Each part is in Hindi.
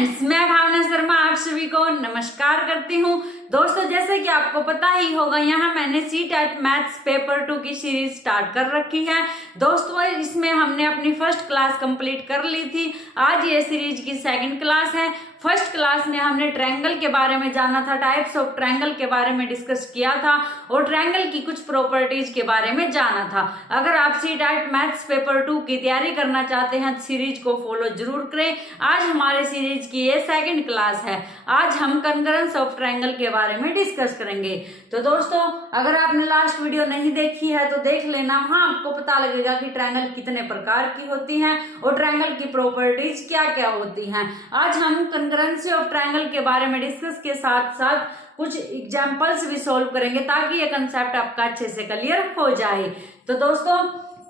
फ्रेंड्स, मैं भावना शर्मा आप सभी को नमस्कार करती हूँ। दोस्तों, जैसे कि आपको पता ही होगा, यहाँ मैंने CTET मैथ्स पेपर 2 की सीरीज स्टार्ट कर रखी है। दोस्तों, इसमें हमने अपनी फर्स्ट क्लास कंप्लीट कर ली थी। आज ये सीरीज की सेकंड क्लास है। फर्स्ट क्लास में हमने ट्रायंगल के बारे में जाना था, टाइप्स ऑफ ट्रायंगल के बारे में डिस्कस किया था और ट्रायंगल की कुछ प्रॉपर्टीज के बारे में जाना था। अगर आप CTET मैथ्स पेपर 2 की तैयारी करना चाहते हैं तो सीरीज को फॉलो जरूर करें। आज हमारे सीरीज की ये सेकंड क्लास है। आज हम कंकरेंस ऑफ ट्रायंगल के बारे में डिस्कस करेंगे। तो दोस्तों, अगर आपने लास्ट वीडियो नहीं देखी है तो देख लेना, वहां आपको पता लगेगा कि ट्रायंगल कितने प्रकार की होती हैं और ट्रायंगल की प्रॉपर्टीज क्या क्या होती हैं। आज हम कंकरेंसी ऑफ ट्रायंगल के बारे में डिस्कस के साथ साथ कुछ एग्जाम्पल्स भी सॉल्व करेंगे ताकि ये कंसेप्ट आपका अच्छे से क्लियर हो जाए। तो दोस्तों,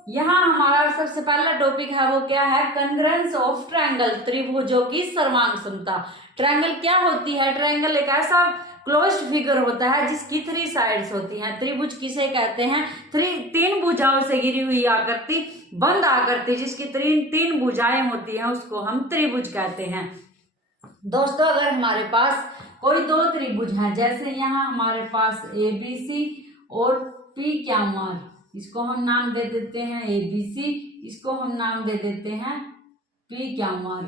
यहाँ हमारा सबसे पहला टॉपिक है, वो क्या है? कंकरेंस ऑफ ट्रायंगल, त्रिभुजों की सर्वांग समता। ट्रायंगल क्या होती है? ट्रायंगल एक ऐसा क्लोज्ड फिगर होता है जिसकी 3 साइड्स होती हैं। त्रिभुज किसे कहते हैं? तीन भुजाओं से घिरी हुई आकृति, बंद आकृति जिसकी तीन भुजाएं होती हैं उसको हम त्रिभुज कहते हैं। दोस्तों, अगर हमारे पास कोई दो त्रिभुज हैं, जैसे यहाँ हमारे पास ABC और PQR, इसको हम नाम दे देते हैं ABC, इसको हम नाम दे देते हैं PQR।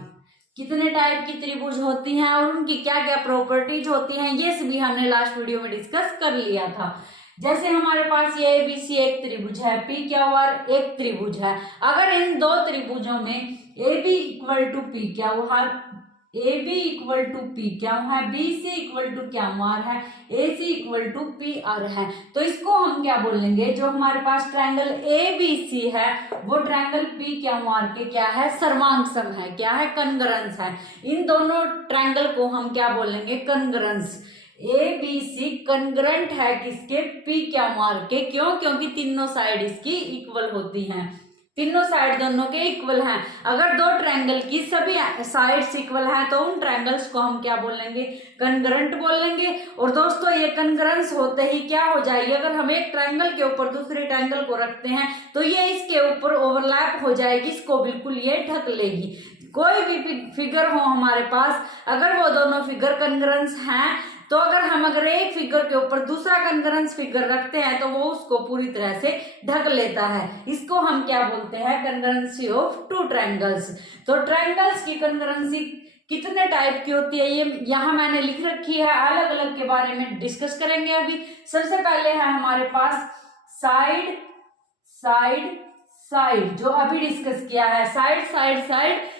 कितने टाइप की त्रिभुज होती हैं और उनकी क्या क्या प्रॉपर्टीज होती हैं, ये भी हमने लास्ट वीडियो में डिस्कस कर लिया था। जैसे हमारे पास ये ABC एक त्रिभुज है, PQR एक त्रिभुज है। अगर इन दो त्रिभुजों में AB equal to PQR, AB equal to PQ है, BC इक्वल टू QR है, AC इक्वल टू PR है, तो इसको हम क्या बोलेंगे? जो हमारे पास ट्रायंगल ABC है वो ट्रायंगल PQR के क्या है? सर्वांग सम है। क्या है? कंकरेंस है। इन दोनों ट्रायंगल को हम क्या बोलेंगे? कंकरेंस। ABC कंकरेंट है किसके? PQR के। क्यों? क्योंकि तीनों साइड इसकी इक्वल होती हैं, तीनों साइड दोनों के इक्वल हैं। अगर दो ट्रायंगल की सभी साइड्स इक्वल हैं तो उन ट्रायंगल्स को हम क्या बोलेंगे? कंकरेंट बोलेंगे। और दोस्तों, ये कंकरेंस होते ही क्या हो जाएगी? अगर हम एक ट्रायंगल के ऊपर दूसरे ट्रायंगल को रखते हैं तो ये इसके ऊपर ओवरलैप हो जाएगी, इसको बिल्कुल ये ढक लेगी। कोई भी फिगर हो हमारे पास, अगर वो दोनों फिगर कंकरेंस हैं तो अगर एक फिगर के ऊपर दूसरा कंकरेंस फिगर रखते हैं तो वो उसको पूरी तरह से ढक लेता है। इसको हम क्या बोलते हैं? Concurrency of two triangles. तो ट्रायंगल्स की कंकरेंसी कितने टाइप की होती है ये यहाँ मैंने लिख रखी है, अलग अलग के बारे में डिस्कस करेंगे अभी। सबसे पहले है हमारे पास साइड साइड साइड, जो अभी डिस्कस किया है। साइड साइड साइड,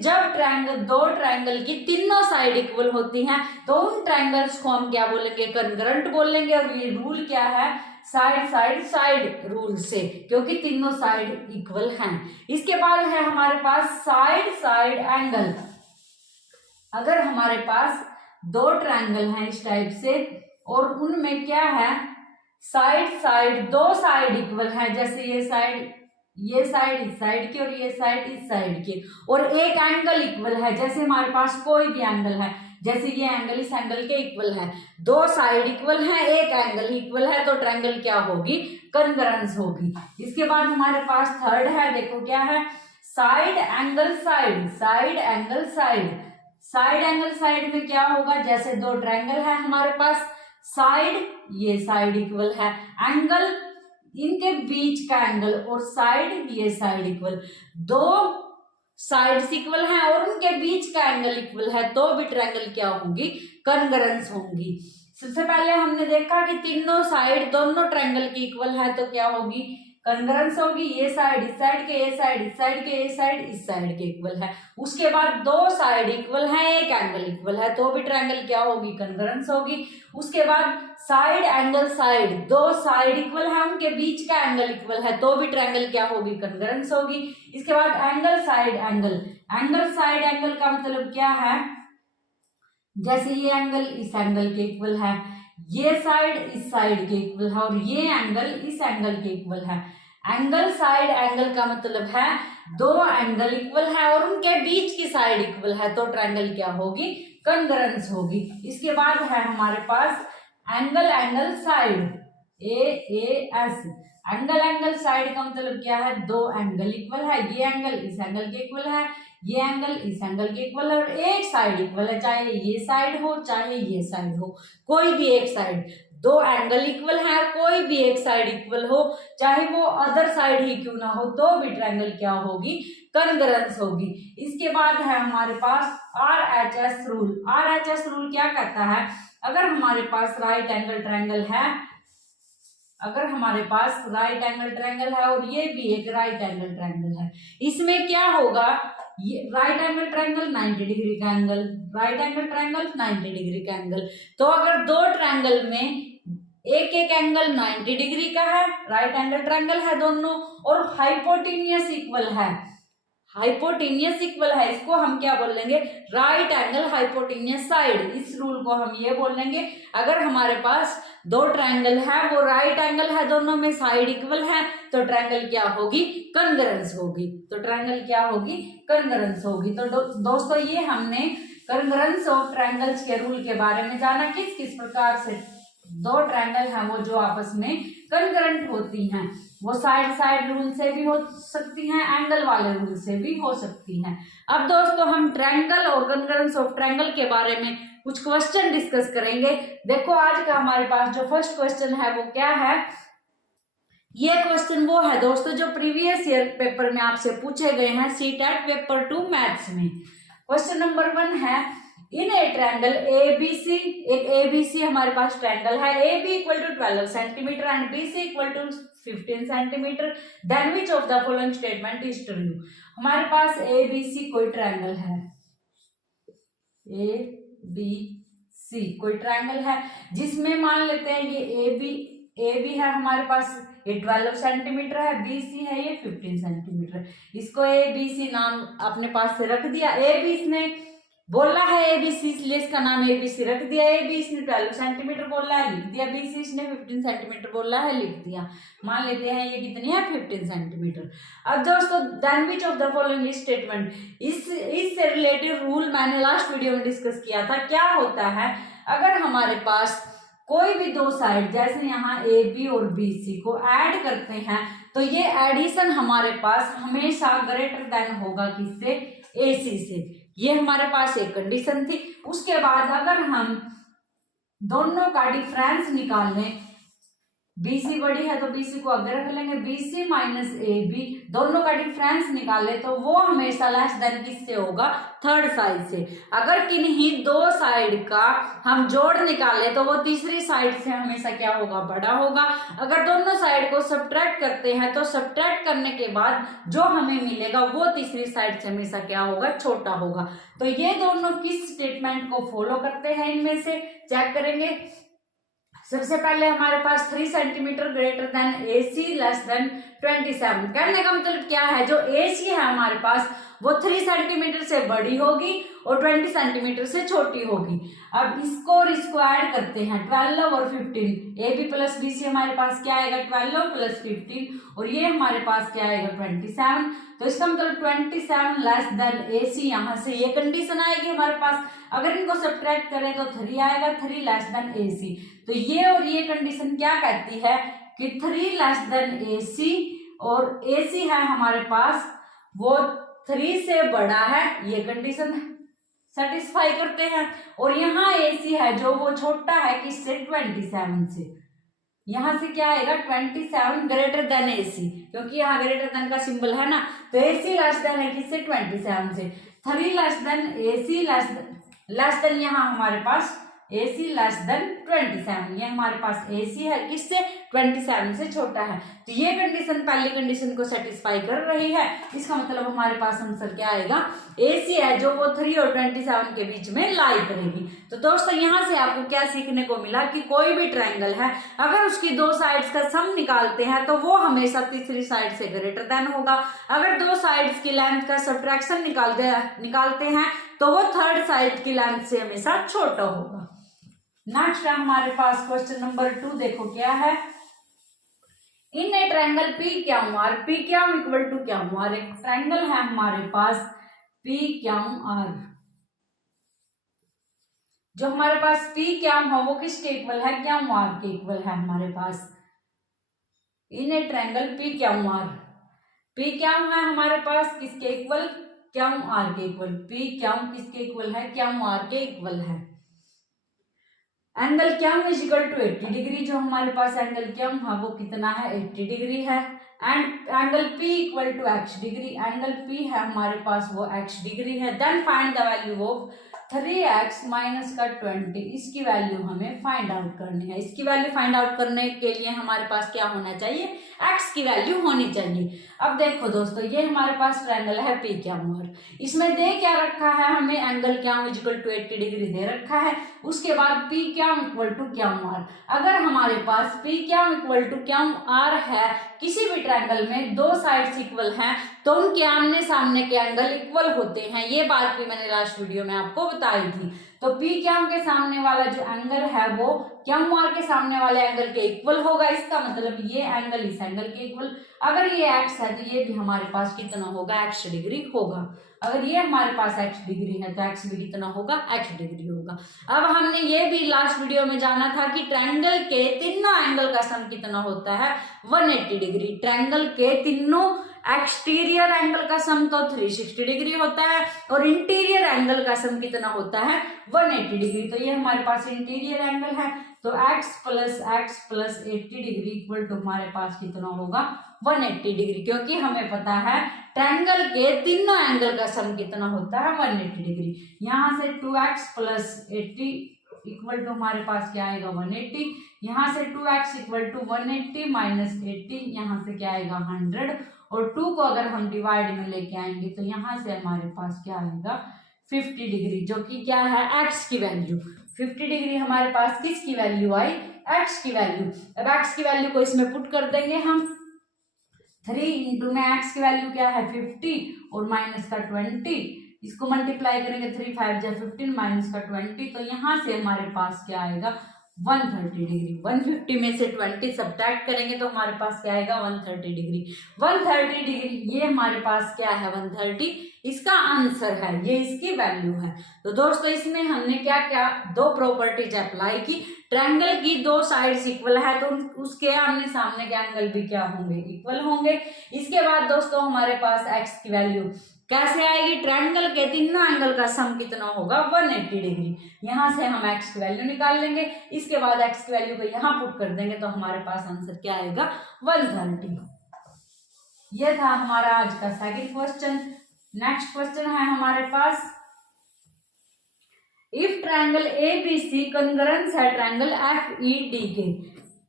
जब दो ट्रायंगल की तीनों साइड इक्वल होती हैं तो उन ट्रायंगल्स को हम क्या बोलेंगे? कंकरेंट बोलेंगे। और ये रूल क्या है? साइड साइड साइड रूल से, क्योंकि तीनों साइड इक्वल हैं। इसके बाद है हमारे पास साइड साइड एंगल। अगर हमारे पास दो ट्रायंगल हैं इस टाइप से और उनमें क्या है? साइड साइड, दो साइड इक्वल है, जैसे ये साइड इस साइड की और ये साइड इस साइड की, और एक एंगल इक्वल है, जैसे हमारे पास कोई भी एंगल है, जैसे ये एंगल इस एंगल के इक्वल है, दो साइड इक्वल है, एक एंगल इक्वल है, तो ट्रायंगल क्या होगी? कंकरेंस होगी। इसके बाद हमारे पास थर्ड है, देखो क्या है? Side angle side, side angle side. Side angle side में क्या होगा? जैसे दो ट्रायंगल है हमारे पास, साइड ये साइड इक्वल है, एंगल इनके बीच का एंगल और साइड ये साइड इक्वल, दो साइड्स इक्वल हैं और उनके बीच का एंगल इक्वल है तो भी ट्रायंगल क्या होंगी? कंकरेंस होंगी। सबसे पहले हमने देखा कि तीनों साइड दोनों ट्रायंगल की इक्वल है तो क्या होगी? कंकरेंस होगी। ये साइड इस साइड के, ये साइड इस साइड के, ये साइड इस साइड के इक्वल है। उसके बाद दो साइड इक्वल है, एक एंगल इक्वल है तो भी ट्रायंगल क्या होगी? कंकरेंस होगी। उसके बाद साइड एंगल साइड, दो साइड इक्वल है, उनके बीच का एंगल इक्वल है तो भी ट्रायंगल क्या होगी? कंकरेंस होगी। इसके बाद angle side angle, angle side angle का मतलब क्या है? जैसे ये एंगल इस एंगल के इक्वल है, ये साइड इस साइड के इक्वल है और ये एंगल इस एंगल के इक्वल है। एंगल साइड एंगल का मतलब है दो एंगल इक्वल है और उनके बीच की साइड इक्वल है तो ट्रायंगल क्या होगी? कंकरेंस होगी। इसके बाद है हमारे पास angle angle side, AAS। Angle angle side का मतलब क्या है? दो एंगल इक्वल है, ये एंगल इस एंगल के इक्वल है, ये एंगल इस एंगल के इक्वल है और एक साइड इक्वल है, चाहे ये साइड हो चाहे ये साइड हो, कोई भी एक साइड, दो एंगल इक्वल है, कोई भी एक साइड इक्वल हो, चाहे वो अदर साइड ही क्यों ना हो, तो भी ट्रायंगल क्या होगी, कनग्रेंस होगी। इसके बाद है हमारे पास RHS रूल। RHS रूल क्या कहता है, अगर हमारे पास राइट एंगल ट्रायंगल है, अगर हमारे पास राइट एंगल ट्रायंगल है और ये भी एक राइट एंगल ट्रायंगल है, इसमें क्या होगा, ये राइट एंगल ट्रायंगल 90 डिग्री का angle, right angle triangle 90 degree का एंगल, तो अगर दो ट्रायंगल में एक एक एंगल 90 डिग्री का है, राइट एंगल ट्रायंगल है दोनों, और हाइपोटेनियस इक्वल है, हाइपोटेनियस इक्वल है, इसको हम क्या बोल लेंगे, राइट एंगल हाइपोटेनियस साइड। इस रूल को हम ये बोल लेंगे, अगर हमारे पास दो ट्रायंगल है, वो राइट एंगल है, दोनों में साइड इक्वल है, तो ट्रायंगल क्या होगी, कनग्रेंस होगी। तो ट्रायंगल क्या होगी, कनग्रेंस होगी। तो दोस्तों ये हमने कनग्रेंस ऑफ ट्रायंगल्स के रूल के बारे में जाना, किस किस प्रकार से दो ट्रायंगल हैं वो जो आपस में कनकरेंट होती हैं, वो साइड साइड रूल से भी हो सकती हैं, एंगल वाले रूल से भी हो सकती हैं। अब दोस्तों हम ट्रायंगल और कनकरेंस ऑफ ट्रायंगल के बारे में कुछ क्वेश्चन डिस्कस करेंगे। देखो आज का हमारे पास जो फर्स्ट क्वेश्चन है वो क्या है, ये क्वेश्चन वो है दोस्तों जो प्रीवियस ईयर पेपर में आपसे पूछे गए हैं, सीटेट पेपर 2 मैथ्स में। क्वेश्चन नंबर 1 है, इन ए ट्रायंगल ABC, एक ABC हमारे पास ट्रायंगल है, AB equal to 12 centimetre and BC equal to 15 centimetre, then which of the following statement is true. हमारे पास ABC कोई ट्रायंगल है, ABC कोई ट्रायंगल है, जिसमें मान लेते हैं ये AB है हमारे पास, ये 12 सेंटीमीटर है, BC है ये 15 सेंटीमीटर, इसको ABC नाम अपने पास से रख दिया। AB इसने बोला है ABC, इसलिए इसका नाम ABC रख दिया। AB इसने 12 सेंटीमीटर बोला है, लिख दिया। BC इसने 15 सेंटीमीटर बोला है, लिख दिया। मान लेते हैं ये कितनी है, 15 सेंटीमीटर। अब दोस्तों then which of the following statement, इससे रिलेटेड रूल मैंने लास्ट वीडियो में डिस्कस किया था। क्या होता है, अगर हमारे पास कोई भी दो साइड, जैसे यहाँ AB और BC को ऐड करते हैं, तो ये एडिशन हमारे पास हमेशा ग्रेटर देन होगा किससे, AC से। ये हमारे पास एक कंडीशन थी। उसके बाद अगर हम दोनों का डिफरेंस निकाल लें, BC बड़ी है तो BC को आगे रख लेंगे, BC माइनस AB, दोनों का डिफरेंस निकाले तो वो हमेशा लेस देन किससे होगा, थर्ड साइड से। अगर किन्हीं दो साइड का हम जोड़ निकाले तो वो तीसरी साइड से हमेशा क्या होगा, बड़ा होगा। अगर दोनों साइड को सब्ट्रैक्ट करते हैं तो सब्ट्रैक्ट करने के बाद जो हमें मिलेगा वो तीसरी साइड से हमेशा क्या होगा, छोटा होगा। तो ये दोनों किस स्टेटमेंट को फॉलो करते हैं, इनमें से चेक करेंगे। सबसे पहले हमारे पास 3 centimetre greater than AC less than 27। कहने का मतलब क्या है, जो AC है हमारे पास वो 3 सेंटीमीटर से बड़ी होगी और 20 सेंटीमीटर से छोटी होगी। अब इसको और इसको ऐड करते हैं, 12 और 15, AB प्लस BC हमारे पास क्या आएगा, 12 प्लस 15, और ये हमारे पास क्या आएगा, 27। तो इसका मतलब 27 लेस देन AC, यहाँ से ये कंडीशन आएगी हमारे पास। अगर इनको सब्ट्रैक्ट करें तो 3 आएगा, 3 लेस देन AC। तो ये और ये कंडीशन क्या कहती है कि 3 लेस देन AC, और AC है हमारे पास वो 3 से बड़ा है, ये कंडीशन सेटिस्फाई करते हैं। और यहाँ AC है जो वो छोटा है किससे, 27 से। यहाँ से क्या आएगा, 27 ग्रेटर देन AC, क्योंकि यहाँ ग्रेटर देन का सिंबल है ना, तो AC लेस देन है किससे, 27 से। 3 less than AC less than यहाँ हमारे पास AC लेस देन 27, ये हमारे पास AC है किससे, 27 से छोटा है। तो ये कंडीशन पहली कंडीशन को सेटिस्फाई कर रही है, इसका मतलब हमारे पास आंसर क्या आएगा, AC है जो वो 3 और 27 के बीच में लाई करेगी। तो दोस्तों यहाँ से आपको क्या सीखने को मिला कि कोई भी ट्रायंगल है, अगर उसकी दो साइड्स का सम निकालते हैं तो वो हमेशा तीसरी साइड से ग्रेटर देन होगा। अगर दो साइड्स की लेंथ का सब्ट्रैक्शन निकालते हैं तो वो थर्ड साइड की लेंथ से हमेशा छोटा होगा। नेक्स्ट है हमारे पास क्वेश्चन नंबर 2, देखो क्या है, in a triangle PQR, PQ equal to QR, एक ट्रायंगल है हमारे पास PQR, जो हमारे पास PQ है वो किसके इक्वल है, QR के इक्वल है हमारे पास। इन ए ट्रायंगल PQR है हमारे पास किसके इक्वल, क्यू आर के इक्वल, पी क्यू किसके इक्वल है, क्यू आर के इक्वल है। Angle Q is equal to 80 degree, जो हमारे पास एंगल क्यू है वो कितना है, 80 डिग्री है। And angle P equal to X degree, angle P है हमारे पास वो एक्स डिग्री है। Then find the value of 3x minus का 20, इसकी वैल्यू हमें फाइंड आउट करनी है। इसकी वैल्यू फाइंड आउट करने के लिए हमारे पास क्या होना चाहिए, x की वैल्यू होनी चाहिए। अब देखो दोस्तों, ये हमारे पास ट्रायंगल है पी क्यू आर, इसमें दे क्या रखा है हमें, angle Q is equal to 80 degree दे रखा है। उसके बाद P Q equal to Q R, अगर हमारे पास P Q equal to Q R है, किसी भी ट्रायंगल में दो साइड्स इक्वल हैं तो उनके आमने सामने के एंगल इक्वल होते हैं। ये बात भी मैंने लास्ट वीडियो में आपको बताई थी। तो पी क्यू के सामने वाला जो एंगल है वो क्यू आर के सामने वाले एंगल के इक्वल होगा। इसका मतलब ये एंगल इस एंगल के इक्वल, अगर ये एक्स है तो ये भी हमारे पास कितना होगा, एक्स डिग्री होगा। अगर ये हमारे पास एक्स डिग्री है तो एक्स भी कितना होगा, एक्स डिग्री होगा। अब हमने ये भी लास्ट वीडियो में जाना था कि ट्रायंगल के तीनों एंगल का सम कितना होता है, 180 डिग्री। ट्रायंगल के तीनों एक्सटीरियर एंगल का सम तो 360 डिग्री होता है और इंटीरियर एंगल का सम कितना होता है, 180 डिग्री। तो ये हमारे पास इंटीरियर एंगल है, तो x plus 80 degree equal to हमारे पास कितना होगा, 180 डिग्री, क्योंकि हमें पता है ट्रायंगल के तीनों एंगल का सम कितना होता है, 180 डिग्री। यहाँ से 2x प्लस 80 इक्वल टू हमारे पास क्या आएगा, 180। यहाँ से 2x इक्वल टू 180 माइनस 80, यहाँ से क्या आएगा 100, और 2 को अगर हम डिवाइड में लेके आएंगे तो यहाँ से हमारे पास क्या आएगा 50 डिग्री, जो कि क्या है, x की वैल्यू। 50 डिग्री हमारे पास किसकी वैल्यू आई, x की वैल्यू। अब x की वैल्यू को इसमें पुट कर देंगे हम, 3 इंटू में x की वैल्यू क्या है 50 और माइनस का 20, इसको मल्टीप्लाई करेंगे 3 5 जा 15 माइनस का 20, तो यहाँ से हमारे पास क्या आएगा 130 डिग्री। 150 में से 20 सब्ट्रैक्ट करेंगे तो हमारे पास क्या आएगा 130 डिग्री। 130 डिग्री ये हमारे पास क्या है 130, इसका आंसर है, ये इसकी वैल्यू है। तो दोस्तों इसमें हमने क्या क्या दो प्रॉपर्टीज अप्लाई की, ट्रायंगल की दो साइड्स इक्वल है तो उसके आमने सामने के एंगल भी क्या होंगे, इक्वल होंगे। इसके बाद दोस्तों हमारे पास x की वैल्यू कैसे आएगी, ट्रायंगल के तीनों एंगल का सम कितना होगा 180 डिग्री। यहाँ से हम x की वैल्यू निकाल लेंगे, इसके बाद x की वैल्यू को यहाँ पुट कर देंगे तो हमारे पास आंसर क्या आएगा 130। ये था हमारा आज का सेकंड क्वेश्चन। नेक्स्ट क्वेश्चन है हमारे पास, इफ ट्रायंगल ABC कॉन्ग्रुएंस है ट्रायंगल FEDK।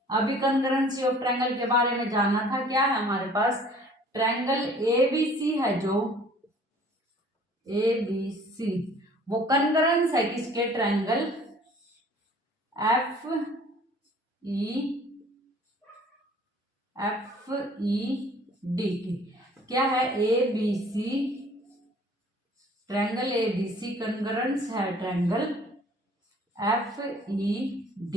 अभी कॉन्ग्रुएंसी ऑफ ट्रायंगल के बारे में जानना था। क्या है हमारे पास, ट्रायंगल ABC है, जो ABC वो कॉन्ग्रुएंस है किसके, ट्रायंगल FED के। क्या है, ABC, ट्रायंगल ABC कॉन्ग्रुएंस है ट्रायंगल FED।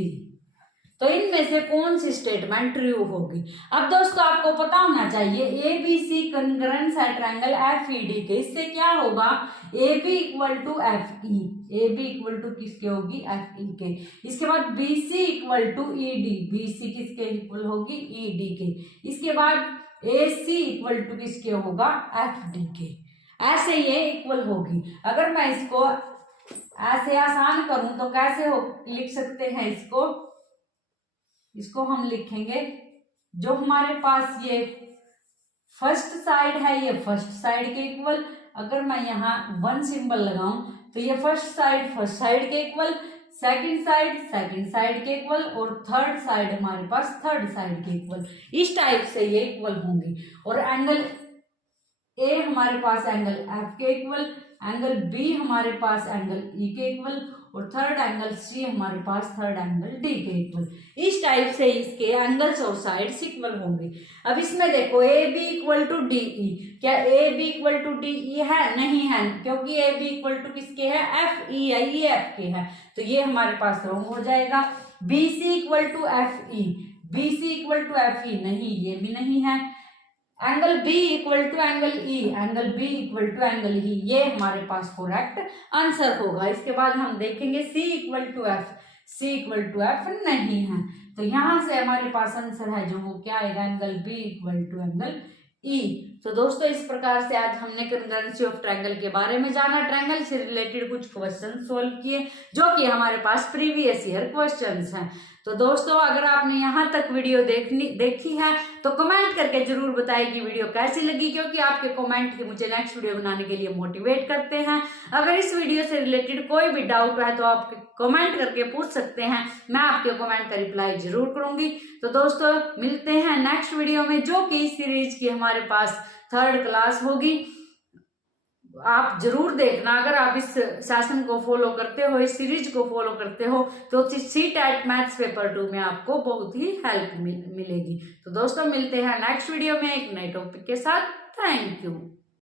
तो इनमें से कौन सी स्टेटमेंट ट्रू होगी। अब दोस्तों आपको पता होना चाहिए ABC कॉन्ग्रुएंस है ट्रायंगल FED के, इससे क्या होगा, AB equal to FE, AB equal to किसके होगी, FE के। इसके बाद BC equal to ED, BC किसके इक्वल होगी, ED के। इसके बाद AC इक्वल टू किसके होगा, FD के। ऐसे ये इक्वल होगी। अगर मैं इसको ऐसे आसान करूं तो कैसे लिख सकते हैं इसको हम लिखेंगे, जो हमारे पास ये फर्स्ट साइड है ये फर्स्ट साइड के इक्वल। अगर मैं यहाँ 1 सिंबल लगाऊं तो ये फर्स्ट साइड के इक्वल, सेकंड साइड के इक्वल, और थर्ड साइड हमारे पास थर्ड साइड के इक्वल। इस टाइप से ये इक्वल होंगी। और एंगल ए हमारे पास एंगल F के इक्वल, एंगल B हमारे पास एंगल E के इक्वल, और थर्ड एंगल C हमारे पास थर्ड एंगल D के इक्वल। इस टाइप से इसके एंगल्स और साइड्स इक्वल होंगे। अब इसमें देखो AB इक्वल टू DE, क्या AB इक्वल टू DE है, नहीं है, क्योंकि AB इक्वल टू किसके है, FE है, ये F के है, तो ये हमारे पास रॉन्ग हो जाएगा। BC equal to FE, BC equal to FE नहीं, ये भी नहीं है। Angle B equal to angle E, angle B equal to angle E, ये हमारे पास करेक्ट आंसर होगा। इसके बाद हम देखेंगे C equal to F, C equal to F नहीं है, तो यहाँ से हमारे पास आंसर है जो वो क्या आएगा, angle B equal to angle E। तो दोस्तों इस प्रकार से आज हमने कंग्रुएंसी ऑफ ट्रायंगल के बारे में जाना, ट्रायंगल से रिलेटेड कुछ क्वेश्चन सोल्व किए जो कि हमारे पास प्रीवियस ईयर क्वेश्चंस हैं। तो दोस्तों अगर आपने यहाँ तक वीडियो देखी है तो कमेंट करके जरूर बताइए कि वीडियो कैसी लगी, क्योंकि आपके कमेंट ही मुझे नेक्स्ट वीडियो बनाने के लिए मोटिवेट करते हैं। अगर इस वीडियो से रिलेटेड कोई भी डाउट है तो आप कमेंट करके पूछ सकते हैं, मैं आपके कमेंट का रिप्लाई जरूर करूंगी। तो दोस्तों मिलते हैं नेक्स्ट वीडियो में, जो कि इस सीरीज की हमारे पास 3rd क्लास होगी। आप जरूर देखना, अगर आप इस सेशन को फॉलो करते हो, इस सीरीज को फॉलो करते हो तो CTET मैथ्स पेपर 2 में आपको बहुत ही हेल्प मिलेगी। तो दोस्तों मिलते हैं नेक्स्ट वीडियो में एक नए टॉपिक के साथ। Thank you.